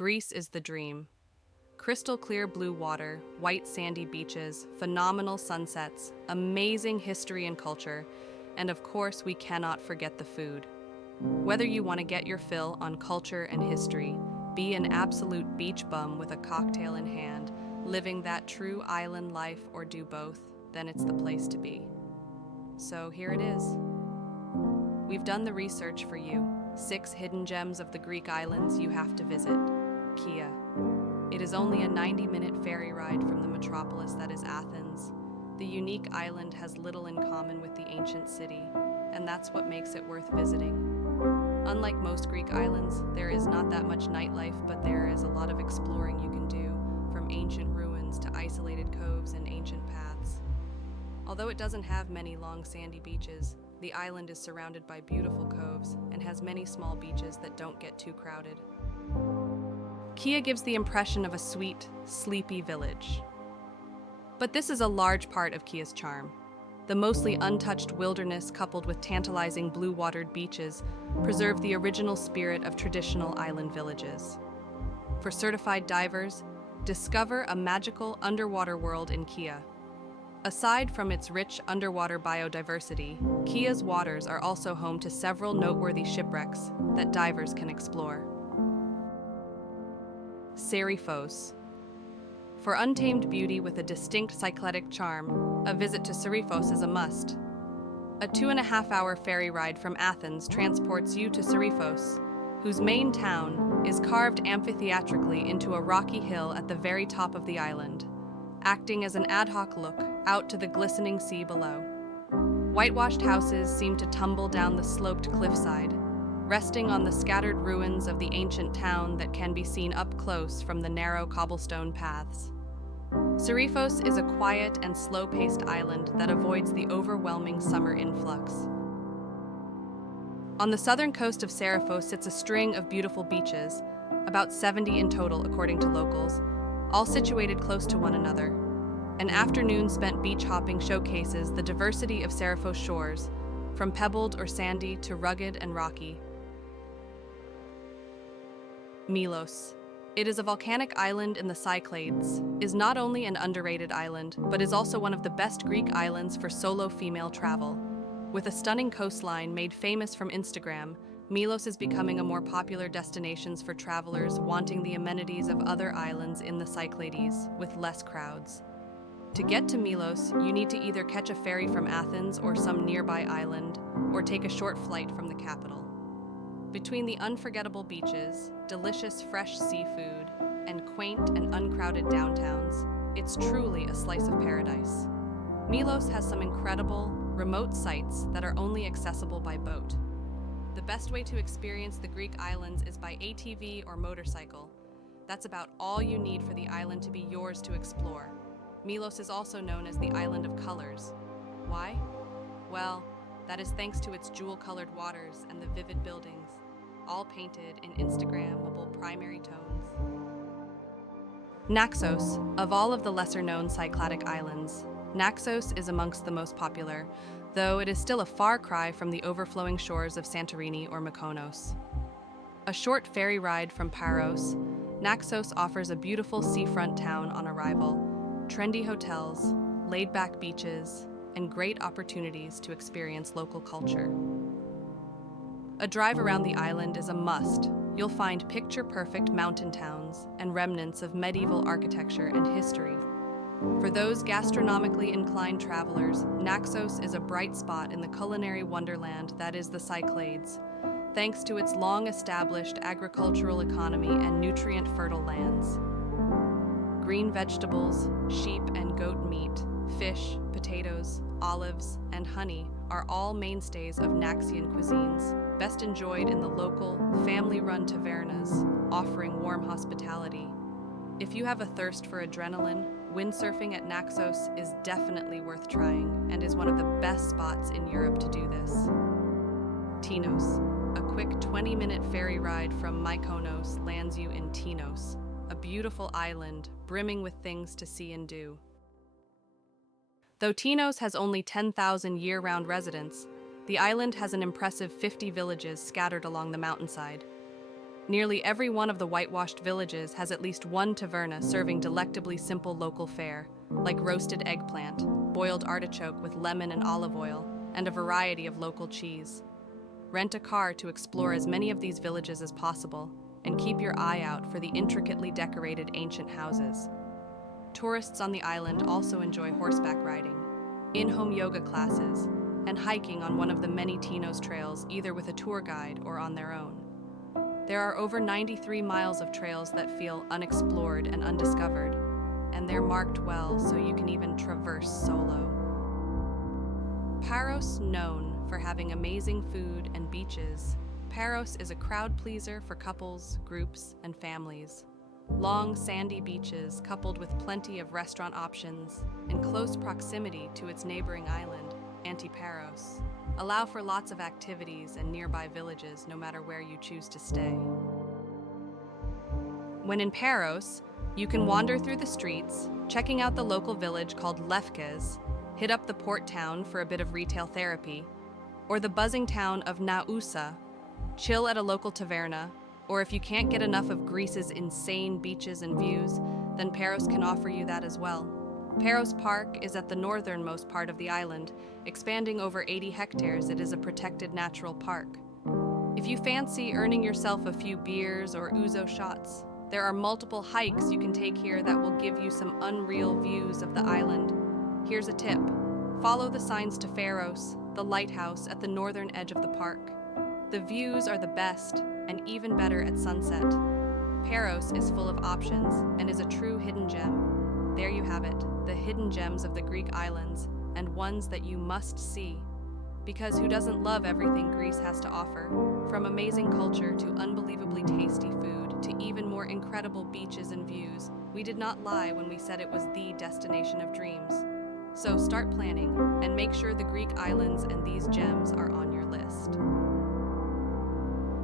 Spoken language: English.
Greece is the dream. Crystal clear blue water, white sandy beaches, phenomenal sunsets, amazing history and culture, and of course we cannot forget the food. Whether you want to get your fill on culture and history, be an absolute beach bum with a cocktail in hand, living that true island life, or do both, then it's the place to be. So here it is. We've done the research for you. 6 hidden gems of the Greek islands you have to visit. Kea. It is only a 90-minute ferry ride from the metropolis that is Athens. The unique island has little in common with the ancient city, and that's what makes it worth visiting. Unlike most Greek islands, there is not that much nightlife, but there is a lot of exploring you can do, from ancient ruins to isolated coves and ancient paths. Although it doesn't have many long sandy beaches, the island is surrounded by beautiful coves and has many small beaches that don't get too crowded. Kea gives the impression of a sweet, sleepy village. But this is a large part of Kea's charm. The mostly untouched wilderness coupled with tantalizing blue-watered beaches preserve the original spirit of traditional island villages. For certified divers, discover a magical underwater world in Kea. Aside from its rich underwater biodiversity, Kea's waters are also home to several noteworthy shipwrecks that divers can explore. Seriphos. For untamed beauty with a distinct cyclic charm, a visit to Seriphos is a must. A 2.5-hour ferry ride from Athens transports you to Seriphos, whose main town is carved amphitheatrically into a rocky hill at the very top of the island, acting as an ad hoc look out to the glistening sea below. Whitewashed houses seem to tumble down the sloped cliffside, resting on the scattered ruins of the ancient town that can be seen up close from the narrow cobblestone paths. Seriphos is a quiet and slow-paced island that avoids the overwhelming summer influx. On the southern coast of Seriphos sits a string of beautiful beaches, about 70 in total according to locals, all situated close to one another. An afternoon spent beach hopping showcases the diversity of Seriphos shores, from pebbled or sandy to rugged and rocky. Milos. It is a volcanic island in the Cyclades, is not only an underrated island, but is also one of the best Greek islands for solo female travel. With a stunning coastline made famous from Instagram, Milos is becoming a more popular destination for travelers wanting the amenities of other islands in the Cyclades, with less crowds. To get to Milos, you need to either catch a ferry from Athens or some nearby island, or take a short flight from the capital. Between the unforgettable beaches, delicious fresh seafood, and quaint and uncrowded downtowns, it's truly a slice of paradise. Milos has some incredible, remote sites that are only accessible by boat. The best way to experience the Greek islands is by ATV or motorcycle. That's about all you need for the island to be yours to explore. Milos is also known as the Island of Colors. Why? Well, that is thanks to its jewel-colored waters and the vivid buildings, all painted in Instagrammable primary tones. Naxos. Of all of the lesser-known Cycladic islands, Naxos is amongst the most popular, though it is still a far cry from the overflowing shores of Santorini or Mykonos. A short ferry ride from Paros, Naxos offers a beautiful seafront town on arrival, trendy hotels, laid-back beaches, and great opportunities to experience local culture. A drive around the island is a must. You'll find picture-perfect mountain towns and remnants of medieval architecture and history. For those gastronomically inclined travelers, Naxos is a bright spot in the culinary wonderland that is the Cyclades, thanks to its long-established agricultural economy and nutrient-fertile lands. Green vegetables, sheep and goat meat, fish, potatoes, olives, and honey are all mainstays of Naxian cuisines, best enjoyed in the local, family-run tavernas, offering warm hospitality. If you have a thirst for adrenaline, windsurfing at Naxos is definitely worth trying and is one of the best spots in Europe to do this. Tinos. A quick 20-minute ferry ride from Mykonos lands you in Tinos, a beautiful island brimming with things to see and do. Though Tinos has only 10,000 year-round residents, the island has an impressive 50 villages scattered along the mountainside. Nearly every one of the whitewashed villages has at least one taverna serving delectably simple local fare, like roasted eggplant, boiled artichoke with lemon and olive oil, and a variety of local cheese. Rent a car to explore as many of these villages as possible, and keep your eye out for the intricately decorated ancient houses. Tourists on the island also enjoy horseback riding, in-home yoga classes, and hiking on one of the many Tino's trails, either with a tour guide or on their own. There are over 93 miles of trails that feel unexplored and undiscovered, and they're marked well so you can even traverse solo. Paros, known for having amazing food and beaches, Paros is a crowd pleaser for couples, groups, and families. Long, sandy beaches, coupled with plenty of restaurant options in close proximity to its neighboring island, Antiparos, allow for lots of activities and nearby villages no matter where you choose to stay. When in Paros, you can wander through the streets, checking out the local village called Lefkes, hit up the port town for a bit of retail therapy, or the buzzing town of Nausa, chill at a local taverna, or if you can't get enough of Greece's insane beaches and views, then Paros can offer you that as well. Paros Park is at the northernmost part of the island. Expanding over 80 hectares, it is a protected natural park. If you fancy earning yourself a few beers or ouzo shots, there are multiple hikes you can take here that will give you some unreal views of the island. Here's a tip. Follow the signs to Pharos, the lighthouse at the northern edge of the park. The views are the best, and even better at sunset. Paros is full of options and is a true hidden gem. There you have it, the hidden gems of the Greek islands, and ones that you must see. Because who doesn't love everything Greece has to offer? From amazing culture to unbelievably tasty food to even more incredible beaches and views, we did not lie when we said it was the destination of dreams. So start planning and make sure the Greek islands and these gems